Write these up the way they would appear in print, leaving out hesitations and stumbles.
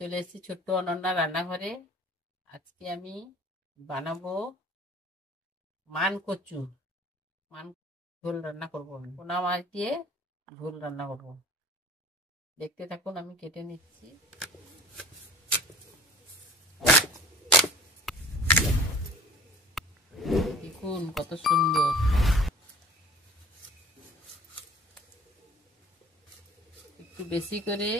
চলে এসেছি ছোট্ট অনন্যা রান্নাঘরে। আজকে আমি বানাবো মান কচু। মান ঝোল রান্না করবো, আমি পোনা মাছ দিয়ে ঝোল রান্না করব। দেখতে থাকুন, আমি কেটে নিচ্ছি। দেখুন কত সুন্দর। একটু বেশি করে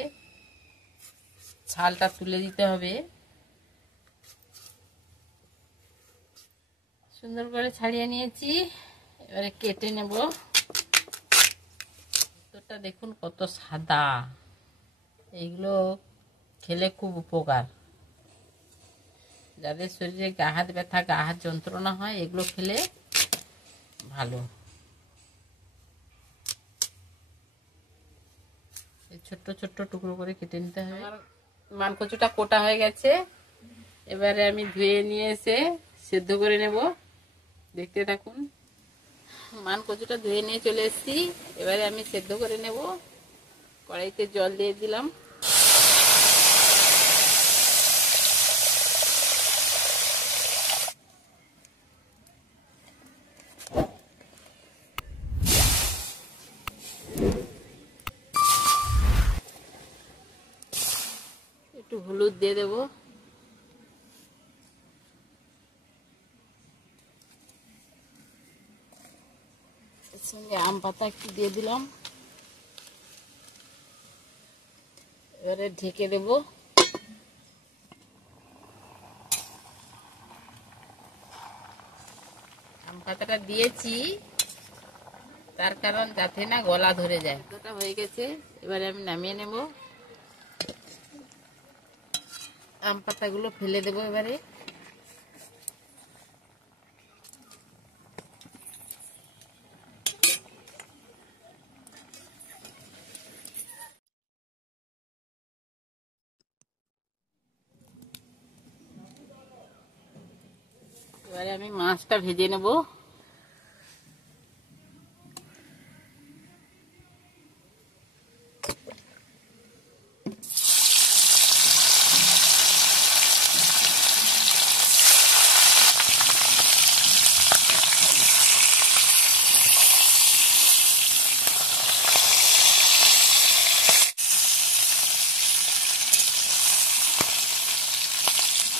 ছালটা তুলে দিতে হবে। সুন্দর করে ছাড়িয়ে নিয়েছি, এবারে কেটে নেব। ভিতরটা দেখুন কত সাদা। এইগুলো খেলে খুব উপকার। যাদের শরীরে গা হাত ব্যথা, গা হাত যন্ত্রণা হয়, এগুলো খেলে ভালো। ছোট্ট ছোট্ট টুকরো করে কেটে নিতে হবে। আমার মানকচুটা কোটা হয়ে গেছে, এবারে আমি ধুয়ে নিয়ে এসে সেদ্ধ করে নেব। দেখতে থাকুন। মানকচুটা ধুয়ে নিয়ে চলে এসেছি, এবারে আমি সেদ্ধ করে নেব। কড়াইতে জল দিয়ে দিলাম। একটু হলুদ দিয়ে দেবো। এর সঙ্গে আম পাতা একটু দিয়ে দিলাম। এবারে ঢেকে দেব। আম পাতাটা দিয়েছি তার কারণ যাতে না গলা ধরে যায়। সেদ্ধটা হয়ে গেছে, এবারে আমি নামিয়ে নেব। আম পাতাগুলো ফেলে দেবো এবারে। এবারে আমি মাছটা ভেজে নেব।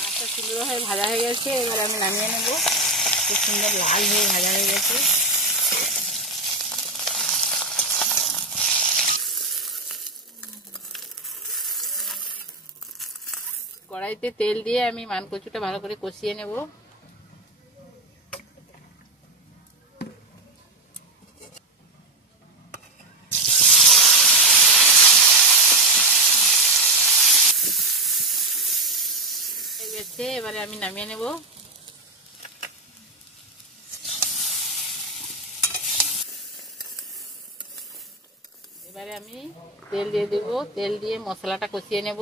মাছটা সুন্দরভাবে ভাজা হয়ে গেছে, এবার আমি নামিয়ে নেব। খুব সুন্দর লাল হয়ে ভাজা হয়ে গেছে। কড়াইতে তেল দিয়ে আমি মানকচুটা ভালো করে কষিয়ে নেব। হয়ে গেছে, এবারে আমি নামিয়ে নেব। এবারে আমি তেল দিয়ে দেব। তেল দিয়ে মশলাটা কষিয়ে নেব।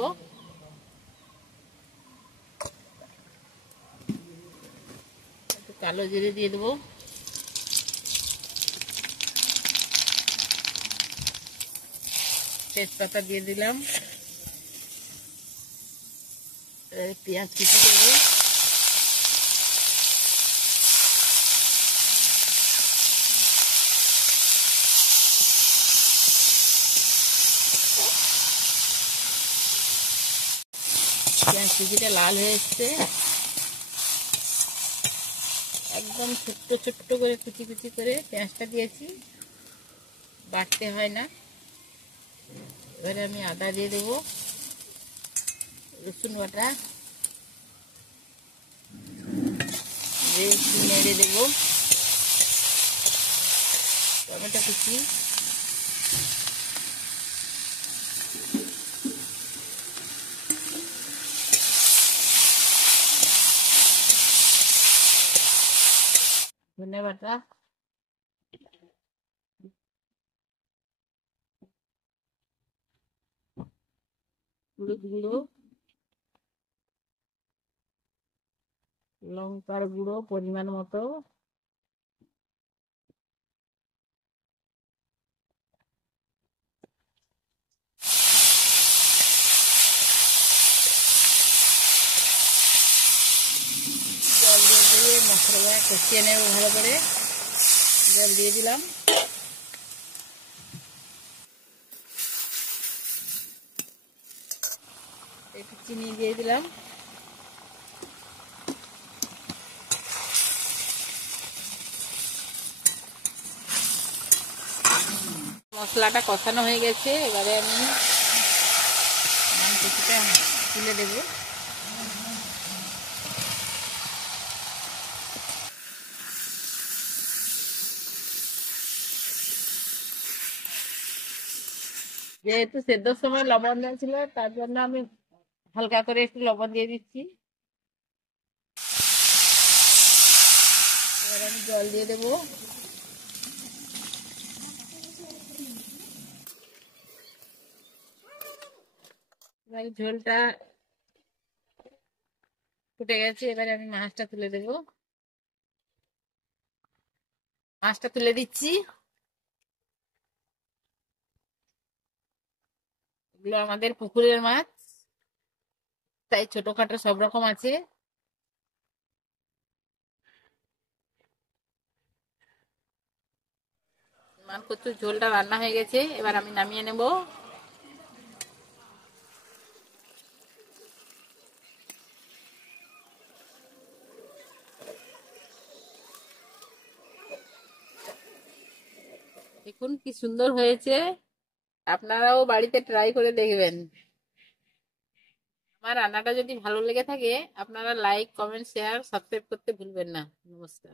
একটু কালো জিরে দিয়ে দেবো। তেজপাতা দিয়ে দিলাম। পেঁয়াজ কুচি দেবো। পেঁয়াজ কুচিটা লাল হয়ে এসছে। একদম ছোট্ট ছোট্ট করে কুচি কুচি করে পেঁয়াজটা দিয়েছি, বাটতে হয় না। এবারে আমি আদা দিয়ে দেবো, রসুন বাটা দিয়ে একটু নেড়ে দেবো। টমেটো কুচি, ধনে বাটা, হলুদ গুঁড়ো, লঙ্কার গুঁড়ো পরিমাণ মতো, কষিয়ে নেব ভালো করে। জল দিয়ে দিলাম। একটু চিনি দিয়ে দিলাম। মশলাটা কষানো হয়ে গেছে, এবারে আমি মাংসটা তুলে দেবো। যেহেতু সেদ্ধর সময় লবণ দেওয়া ছিল, তার জন্য আমি হালকা করে একটু লবণ দিয়ে দিচ্ছি। এবার আমি জল দিয়ে দেবো। এবার ঝোলটা ফুটে গেছে, এবারে আমি মাছটা তুলে দেবো। মাছটা তুলে দিচ্ছি। এগুলো আমাদের পুকুরের মাছ, তাই ছোটখাটো সব রকম আছে। মানকচুর ঝোলটা রান্না হয়ে গেছে, এবার আমি নামিয়ে নেব। দেখুন কি সুন্দর হয়েছে, আপনারাও বাড়িতে ট্রাই করে দেখবেন। আমার রান্নাটা যদি ভালো লেগে থাকে, আপনারা লাইক, কমেন্ট, শেয়ার, সাবস্ক্রাইব করতে ভুলবেন না। নমস্কার।